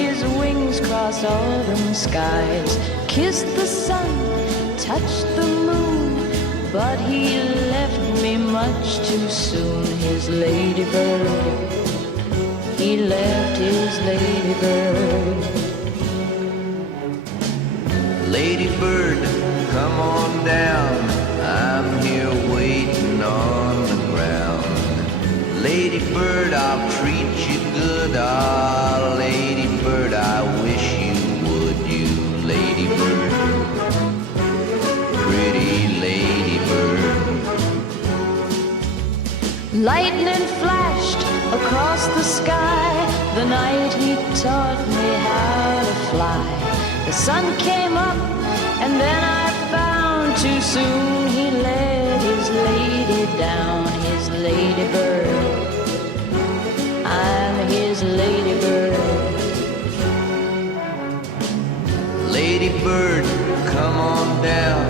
his wings crossed autumn skies, kissed the sun, touched the moon, but he left me much too soon. His ladybird, he left his ladybird. Ladybird, come on down, I'm here waiting on the ground. Ladybird, I'll treat you good. Ah, ladybird, I wish you would. You ladybird, pretty ladybird. Lightning flashed across the sky the night he taught me how to fly. The sun came up and then I found too soon he let his lady down. His ladybird, I'm his ladybird. Ladybird, come on down,